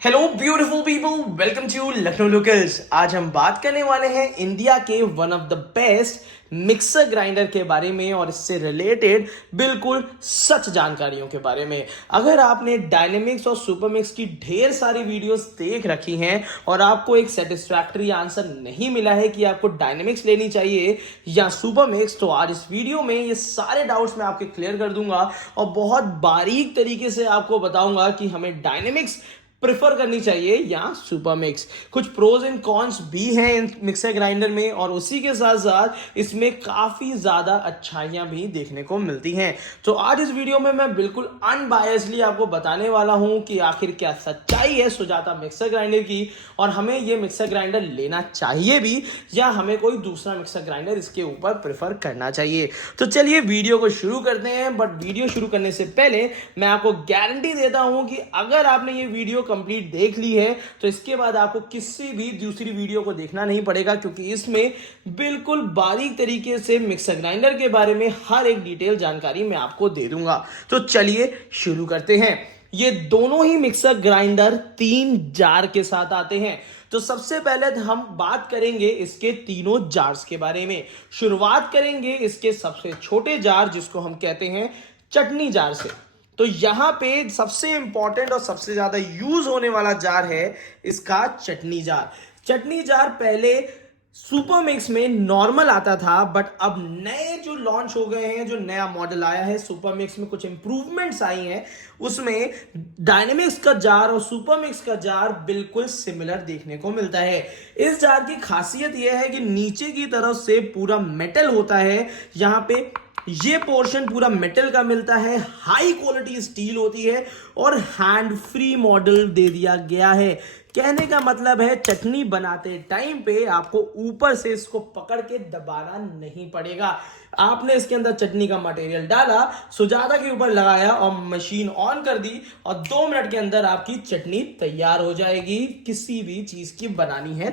Hello beautiful people, welcome to Lucknow locals. आज हम बात करने वाले हैं इंडिया के one of the best mixer grinder के बारे में और इससे रिलेटेड बिल्कुल सच जानकारियों के बारे में। अगर आपने डायनेमिक्स और सुपरमिक्स की ढेर सारी वीडियोस देख रखी हैं और आपको एक सेटिस्फैक्टरी आंसर नहीं मिला है कि आपको डायनेमिक्स लेनी चाहिए या सुपरमिक्स, तो आज इस वीडियो में ये सारे डाउट्स मैं आपके क्लियर कर दूंगा और बहुत बारीक तरीके से आपको बताऊंगा कि हमें डायनेमिक्स प्रेफर करनी चाहिए या सुपरमिक्स। कुछ प्रोज एंड कॉन्स भी हैं इन मिक्सर ग्राइंडर में और उसी के साथ साथ इसमें काफी ज्यादा अच्छाइयां भी देखने को मिलती हैं। तो आज इस वीडियो में मैं बिल्कुल अनबायसली आपको बताने वाला हूं कि आखिर क्या सच्चाई है सुजाता मिक्सर ग्राइंडर की और हमें ये मिक्सर ग्राइंडर लेना चाहिए भी या हमें कोई दूसरा मिक्सर ग्राइंडर इसके ऊपर प्रेफर करना चाहिए। तो चलिए वीडियो को शुरू करते हैं। बट वीडियो शुरू करने से पहले मैं आपको गारंटी देता हूं कि अगर आपने ये वीडियो कंप्लीट देख ली है तो इसके बाद आपको किसी भी दूसरी वीडियो को देखना नहीं पड़ेगा, क्योंकि इसमें बिल्कुल बारीक तरीके से मिक्सर ग्राइंडर के बारे में हर एक डिटेल जानकारी मैं आपको दे दूंगा। तो चलिए शुरू करते हैं। ये दोनों ही मिक्सर ग्राइंडर 3 जार के साथ आते हैं। तो सबसे पहले हम बात करेंगे इसके तीनों जार्स के बारे में। शुरुआत करेंगे इसके सबसे छोटे जार जिसको हम कहते हैं चटनी जार से। तो यहां पे सबसे इंपॉर्टेंट और सबसे ज्यादा यूज होने वाला जार है इसका चटनी जार। चटनी जार पहले सुपरमिक्स में नॉर्मल आता था, बट अब नए जो लॉन्च हो गए हैं, जो नया मॉडल आया है सुपरमिक्स में, कुछ इंप्रूवमेंट्स आई हैं उसमें डायनेमिक्स का जार और सुपरमिक्स का जार बिल्कुल सिमिलर देखने को मिलता है। इस जार की खासियत यह है कि नीचे की तरफ से पूरा मेटल होता है, यहां पे ये पोर्शन पूरा मेटल का मिलता है, हाई क्वालिटी स्टील होती है और हैंड फ्री मॉडल दे दिया गया है। कहने का मतलब है चटनी बनाते टाइम पे आपको ऊपर से इसको पकड़ के दबाना नहीं पड़ेगा। आपने इसके अंदर चटनी का मटेरियल डाला, सुजाता के ऊपर लगाया और मशीन ऑन कर दी और 2 मिनट के अंदर आपकी चटनी तैयार हो जाएगी किसी भी चीज की बनानी है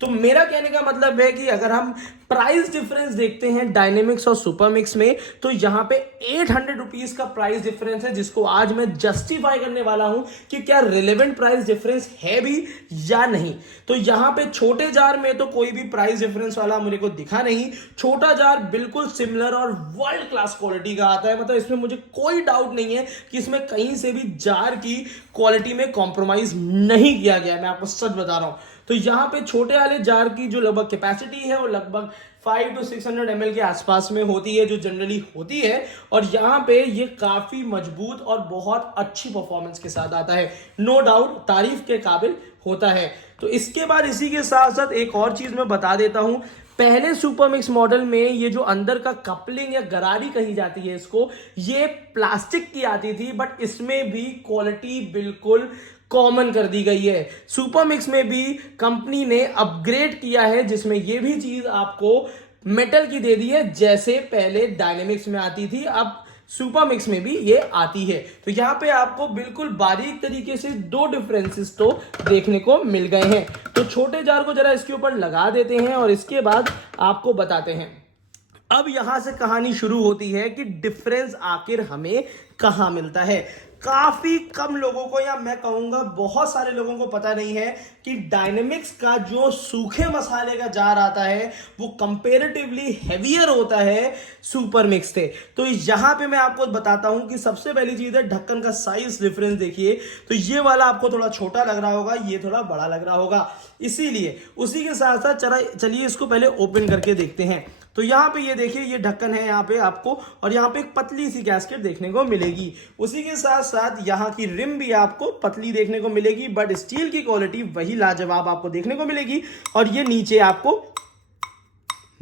तो मेरा कहने का मतलब है कि अगर हम प्राइस डिफरेंस देखते हैं डायनेमिक्स और सुपरमिक्स में, तो यहां पे 800 रुपीज का प्राइस डिफरेंस है, जिसको आज मैं जस्टिफाई करने वाला हूं कि क्या रिलेवेंट प्राइस डिफरेंस है भी या नहीं। तो यहां पे छोटे जार में तो कोई भी प्राइस डिफरेंस वाला मुझे को दिखा नहीं। छोटा जार बिल्कुल सिमिलर और वर्ल्ड क्लास क्वालिटी का आता है, मतलब इसमें मुझे कोई डाउट नहीं है कि इसमें कहीं से भी जार की क्वालिटी में कॉम्प्रोमाइज नहीं किया गया है। मैं आपको सच बता रहा हूं। तो यहां पे छोटे वाले जार की जो लगभग कैपेसिटी है वो लगभग 500 to 600 ml के आसपास में होती है, जो जनरली होती है, और यहां पे ये काफी मजबूत और बहुत अच्छी परफॉर्मेंस के साथ आता है। नो डाउट तारीफ के काबिल होता है। तो इसके बाद इसी के साथ साथ एक और चीज मैं बता देता हूं। पहले सुपरमिक्स मॉडल में ये जो अंदर का कपलिंग या गरारी कही जाती है इसको, ये प्लास्टिक की आती थी, बट इसमें भी क्वालिटी बिल्कुल कॉमन कर दी गई है। सुपरमिक्स में भी कंपनी ने अपग्रेड किया है, जिसमें ये भी चीज आपको मेटल की दे दी है, जैसे पहले डायनेमिक्स में आती थी अब सुपरमिक्स में भी ये आती है। तो यहां पे आपको बिल्कुल बारीक तरीके से 2 डिफरेंसेस तो देखने को मिल गए हैं। तो छोटे जार को जरा इसके ऊपर लगा देते हैं और इसके बाद आपको बताते हैं। अब यहां से कहानी शुरू होती है कि डिफरेंस आखिर हमें कहां मिलता है। काफी कम लोगों को, या मैं कहूंगा बहुत सारे लोगों को पता नहीं है कि डायनेमिक्स का जो सूखे मसाले का जार आता है वो कंपैरेटिवली हेवियर होता है सुपरमिक्स से। तो यहां पे मैं आपको बताता हूं कि सबसे पहली चीज है ढक्कन का साइज डिफरेंस। देखिए तो ये वाला आपको थोड़ा छोटा लग रहा होगा, ये थोड़ा बड़ा लग रहा होगा, इसीलिए उसी के साथ साथ चलिए इसको पहले ओपन करके देखते हैं। तो यहां पे ये देखिए ये ढक्कन है यहां पे आपको, और यहां पे एक पतली सी गैस्केट देखने को मिलेगी। उसी के साथ साथ यहां की रिम भी आपको पतली देखने को मिलेगी, बट स्टील की क्वालिटी वही लाजवाब आपको देखने को मिलेगी। और ये नीचे आपको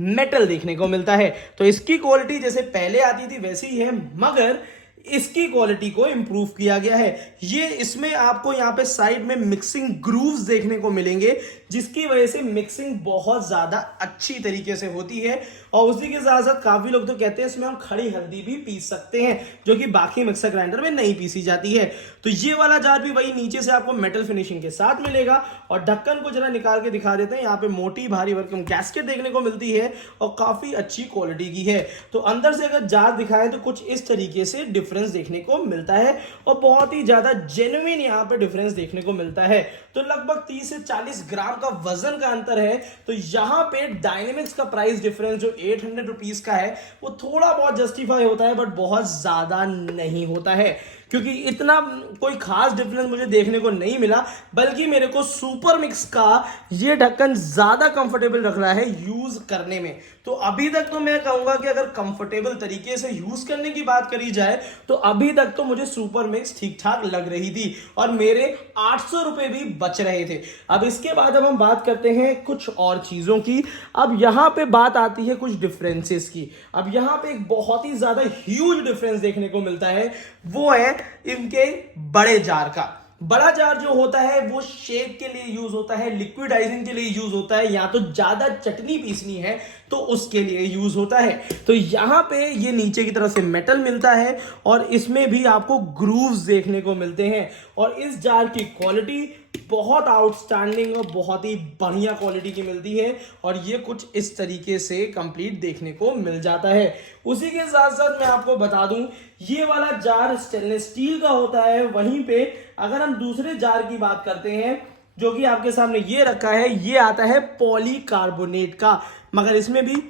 मेटल देखने को मिलता है। तो इसकी क्वालिटी जैसे पहले आती थी वैसी ही है, मगर इसकी क्वालिटी को इंप्रूव किया गया है। ये इसमें आपको यहाँ पे साइड में मिक्सिंग ग्रूव्स देखने को मिलेंगे, जिसकी वजह से मिक्सिंग बहुत ज्यादा अच्छी तरीके से होती है और उसी के साथ साथ काफी लोग तो कहते हैं इसमें हम खड़ी हल्दी भी पीस सकते हैं, जो कि बाकी मिक्सर ग्राइंडर में नहीं पीसी जाती है। तो ये वाला जार भी वही नीचे से आपको मेटल फिनिशिंग के साथ मिलेगा। और ढक्कन को जरा निकाल के दिखा देते हैं, यहाँ पे मोटी भारी भरकम गैस्केट देखने को मिलती है और काफी अच्छी क्वालिटी की है। तो अंदर से अगर जार दिखाए तो कुछ इस तरीके से डिफरेंस देखने को मिलता है और बहुत ही ज्यादा जेन्युइन यहाँ पे डिफरेंस देखने को मिलता है। तो लगभग 30 से 40 ग्राम का वजन का अंतर है। तो यहाँ पे डायनेमिक्स का प्राइस डिफरेंस जो 800 रुपीज का है वो थोड़ा बहुत जस्टिफाई होता है, बट बहुत ज्यादा नहीं होता है, क्योंकि इतना कोई खास डिफरेंस मुझे देखने को नहीं मिला। बल्कि मेरे को सुपर मिक्स का ये ढक्कन ज्यादा कंफर्टेबल लग रहा है यूज करने में। तो अभी तक तो मैं कहूंगा कि अगर कंफर्टेबल तरीके से यूज करने की बात करी जाए तो अभी तक तो मुझे सुपर मिक्स ठीक ठाक लग रही थी और मेरे 800 रुपए भी बच रहे थे। अब इसके बाद अब हम बात करते हैं कुछ और चीजों की। अब यहां पे बात आती है कुछ डिफरेंसेस की। अब यहां पे एक बहुत ही ज्यादा ह्यूज डिफरेंस देखने को मिलता है, वो है इनके बड़े जार का। बड़ा जार जो होता है वो शेक के लिए यूज होता है, लिक्विडाइजिंग के लिए यूज होता है, या तो ज्यादा चटनी पीसनी है तो उसके लिए यूज होता है। तो यहां पे ये नीचे की तरफ से मेटल मिलता है और इसमें भी आपको ग्रूव्स देखने को मिलते हैं। और इस जार की क्वालिटी बहुत आउटस्टैंडिंग और बहुत ही बढ़िया क्वालिटी की मिलती है और ये कुछ इस तरीके से कंप्लीट देखने को मिल जाता है। उसी के साथ साथ मैं आपको बता दूं, ये वाला जार स्टेनलेस स्टील का होता है। वहीं पे अगर हम दूसरे जार की बात करते हैं जो कि आपके सामने ये रखा है, ये आता है पॉलीकार्बोनेट का, मगर इसमें भी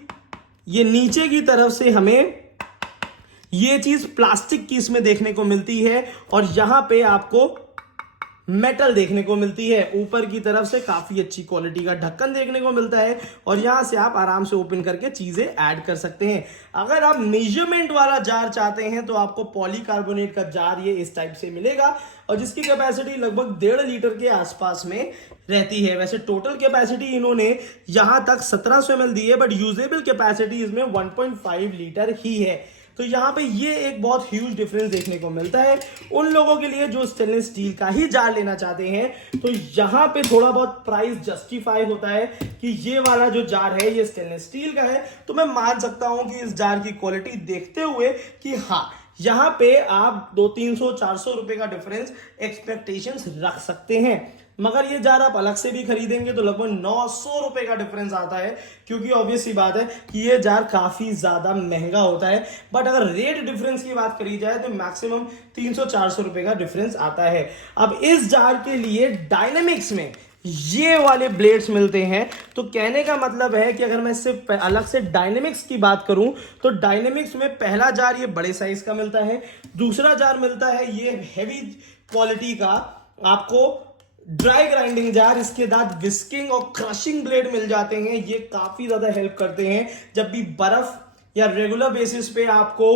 ये नीचे की तरफ से हमें ये चीज प्लास्टिक की इसमें देखने को मिलती है और यहां पे आपको मेटल देखने को मिलती है। ऊपर की तरफ से काफी अच्छी क्वालिटी का ढक्कन देखने को मिलता है और यहां से आप आराम से ओपन करके चीजें ऐड कर सकते हैं। अगर आप मेजरमेंट वाला जार चाहते हैं तो आपको पॉलीकार्बोनेट का जार ये इस टाइप से मिलेगा और जिसकी कैपेसिटी लगभग 1.5 लीटर के आसपास में रहती है। वैसे टोटल कैपेसिटी इन्होंने यहां तक 1700 ml दी है, बट यूजेबल कैपेसिटी इसमें 1.5 लीटर ही है। तो यहाँ पे ये एक बहुत ह्यूज डिफरेंस देखने को मिलता है उन लोगों के लिए जो स्टेनलेस स्टील का ही जार लेना चाहते हैं। तो यहाँ पे थोड़ा बहुत प्राइस जस्टिफाई होता है कि ये वाला जो जार है ये स्टेनलेस स्टील का है। तो मैं मान सकता हूं कि इस जार की क्वालिटी देखते हुए कि हाँ, यहाँ पे आप 200-300-400 रुपए का डिफरेंस एक्सपेक्टेशंस रख सकते हैं। मगर ये जार आप अलग से भी खरीदेंगे तो लगभग 900 रुपए का डिफरेंस आता है, क्योंकि ऑब्वियस सी बात है कि ये जार काफी ज्यादा महंगा होता है। बट अगर रेट डिफरेंस की बात करी जाए तो मैक्सिमम 300-400 रुपए का डिफरेंस आता है। अब इस जार के लिए डायनेमिक्स में ये वाले ब्लेड्स मिलते हैं। तो कहने का मतलब है कि अगर मैं सिर्फ अलग से डायनेमिक्स की बात करूं तो डायनेमिक्स में पहला जार ये बड़े साइज का मिलता है, दूसरा जार मिलता है ये हैवी क्वालिटी का आपको ड्राई ग्राइंडिंग जार, इसके बाद विस्किंग और क्रशिंग ब्लेड मिल जाते हैं। ये काफी ज्यादा हेल्प करते हैं जब भी बर्फ या रेगुलर बेसिस पे आपको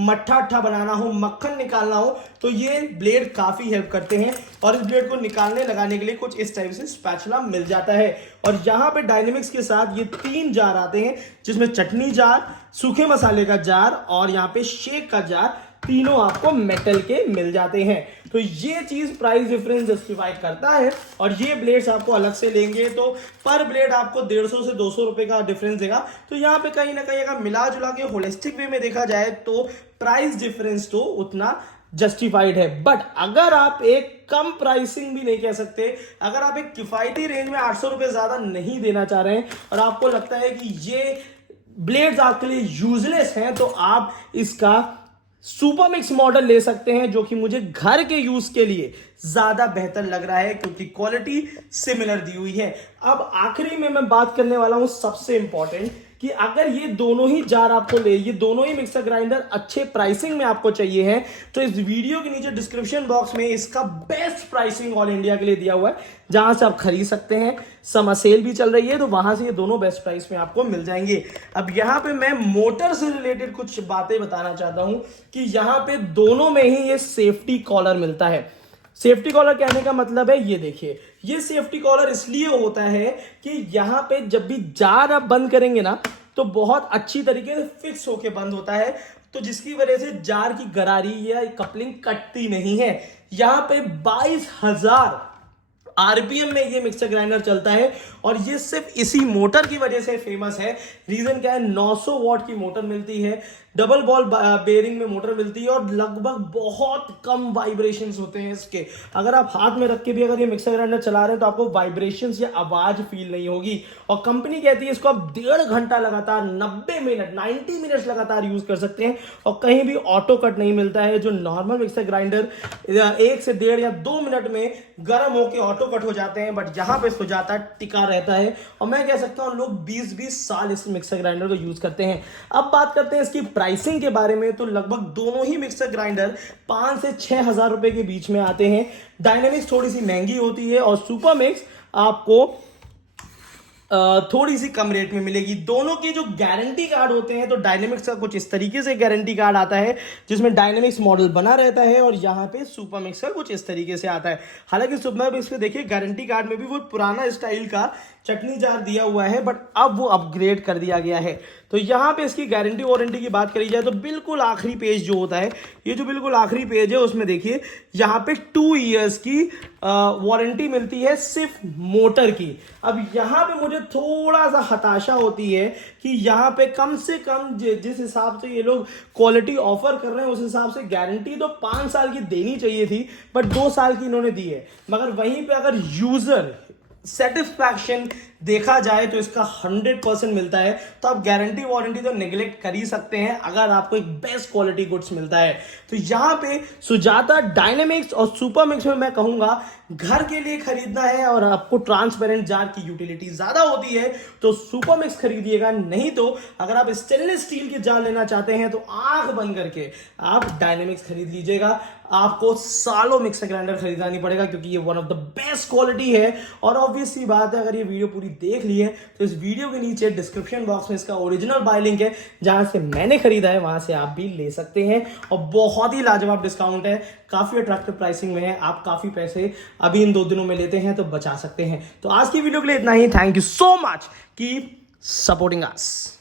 मट्ठा अट्ठा बनाना हो, मक्खन निकालना हो, तो ये ब्लेड काफी हेल्प करते हैं। और इस ब्लेड को निकालने लगाने के लिए कुछ इस टाइप से स्पैचुला मिल जाता है। और यहाँ पे डायनेमिक्स के साथ ये 3 जार आते हैं, जिसमें चटनी जार, सूखे मसाले का जार और यहाँ पे शेक का जार, तीनों आपको मेटल के मिल जाते हैं। तो ये चीज प्राइस डिफरेंस जस्टिफाई करता है। और ये ब्लेड्स आपको अलग से लेंगे तो पर ब्लेड आपको 150 से 200 रुपए का डिफरेंस देगा। तो यहाँ पे कहीं ना कहीं अगर मिला जुला के होलिस्टिक वे में देखा जाए तो प्राइस डिफरेंस तो उतना जस्टिफाइड है। बट अगर आप एक कम प्राइसिंग भी नहीं कह सकते, अगर आप एक किफायती रेंज में 800 रुपए ज्यादा नहीं देना चाह रहे हैं और आपको लगता है कि ये ब्लेड्स आपके लिए यूजलेस हैं, तो आप इसका सुपर मिक्स मॉडल ले सकते हैं, जो कि मुझे घर के यूज के लिए ज्यादा बेहतर लग रहा है क्योंकि क्वालिटी सिमिलर दी हुई है। अब आखिरी में मैं बात करने वाला हूं सबसे इंपॉर्टेंट कि अगर ये दोनों ही जार आपको ये दोनों ही मिक्सर ग्राइंडर अच्छे प्राइसिंग में आपको चाहिए हैं तो इस वीडियो के नीचे डिस्क्रिप्शन बॉक्स में इसका बेस्ट प्राइसिंग ऑल इंडिया के लिए दिया हुआ है, जहां से आप खरीद सकते हैं। समर सेल भी चल रही है तो वहां से ये दोनों बेस्ट प्राइस में आपको मिल जाएंगे। अब यहाँ पे मैं मोटर से रिलेटेड कुछ बातें बताना चाहता हूं कि यहाँ पे दोनों में ही ये सेफ्टी कॉलर मिलता है। सेफ्टी कॉलर कहने का मतलब है, ये देखिए, ये सेफ्टी कॉलर इसलिए होता है कि यहां पे जब भी जार आप बंद करेंगे ना तो बहुत अच्छी तरीके से फिक्स होके बंद होता है, तो जिसकी वजह से जार की गरारी या कपलिंग कटती नहीं है। यहां पे 22,000 आरपीएम में ये मिक्सर ग्राइंडर चलता है और ये सिर्फ इसी मोटर की वजह से फेमस है। रीजन क्या है, 900 वॉट की मोटर मिलती है, डबल बॉल बेयरिंग में मोटर मिलती है और लगभग बहुत कम वाइब्रेशंस होते हैं इसके। अगर आप हाथ में रख के भी अगर ये मिक्सर ग्राइंडर चला रहे हैं तो आपको वाइब्रेशंस या आवाज फील नहीं होगी। और कंपनी कहती है इसको आप 1.5 घंटा लगातार 90 मिनट्स लगातार यूज कर सकते हैं और कहीं भी ऑटो कट नहीं मिलता है। जो नॉर्मल मिक्सर ग्राइंडर 1 से 1.5 या 2 मिनट में गर्म होकर ऑटो कट हो जाते हैं, बट यहां पे सुजाता टिका रहता है और मैं कह सकता हूं लोग 20-20 साल इस मिक्सर ग्राइंडर को यूज करते हैं। अब बात करते हैं इसकी प्राइसिंग के बारे में, तो लगभग दोनों ही मिक्सर ग्राइंडर 5 से 6 हजार रुपए के बीच में आते हैं। डायनेमिक्स थोड़ी सी महंगी होती है और सुपर मिक्स आपको थोड़ी सी कम रेट में मिलेगी। दोनों के जो गारंटी कार्ड होते हैं, तो डायनेमिक्स का कुछ इस तरीके से गारंटी कार्ड आता है जिसमें डायनेमिक्स मॉडल बना रहता है और यहाँ पे सुपर मिक्स का कुछ इस तरीके से आता है। हालांकि सुपर मिक्स पे देखिए गारंटी कार्ड में भी वो पुराना स्टाइल का चटनी जार दिया हुआ है, बट अब वो अपग्रेड कर दिया गया है। तो यहाँ पे इसकी गारंटी वारंटी की बात करी जाए तो बिल्कुल आखिरी पेज जो होता है, ये जो बिल्कुल आखिरी पेज है उसमें देखिए यहाँ पे 2 इयर्स की वारंटी मिलती है सिर्फ मोटर की। अब यहाँ पे मुझे थोड़ा सा हताशा होती है कि यहाँ पे कम से कम जिस हिसाब से ये लोग क्वालिटी ऑफर कर रहे हैं उस हिसाब से गारंटी तो 5 साल की देनी चाहिए थी, बट 2 साल की इन्होंने दी है। मगर वहीं पे अगर यूजर सेटिस्फैक्शन देखा जाए तो इसका 100% मिलता है। तो आप गारंटी वारंटी तो नेग्लेक्ट कर ही सकते हैं अगर आपको एक बेस्ट क्वालिटी गुड्स मिलता है। तो यहाँ पे सुजाता डायनेमिक्स और सुपर मिक्स में मैं कहूंगा घर के लिए खरीदना है और आपको ट्रांसपेरेंट जार की यूटिलिटी ज्यादा होती है तो सुपर मिक्स खरीदिएगा। नहीं तो अगर आप स्टेनलेस स्टील के जार लेना चाहते हैं तो आंख बंद करके आप डायनेमिक्स खरीद लीजिएगा। आपको सालों मिक्सर ग्राइंडर खरीदना नहीं पड़ेगा क्योंकि ये one of the best quality है। और ऑब्वियस सी बात है, अगर ये वीडियो पूरी देख ली है तो इस वीडियो के नीचे डिस्क्रिप्शन बॉक्स में इसका ओरिजिनल बाय लिंक है, जहां से मैंने खरीदा है वहां से आप भी ले सकते हैं और बहुत ही लाजवाब डिस्काउंट है, काफी अट्रैक्टिव प्राइसिंग में है। आप काफी पैसे अभी इन 2 दिनों में लेते हैं तो बचा सकते हैं। तो आज की वीडियो के लिए इतना ही। Thank you so much keep supporting us.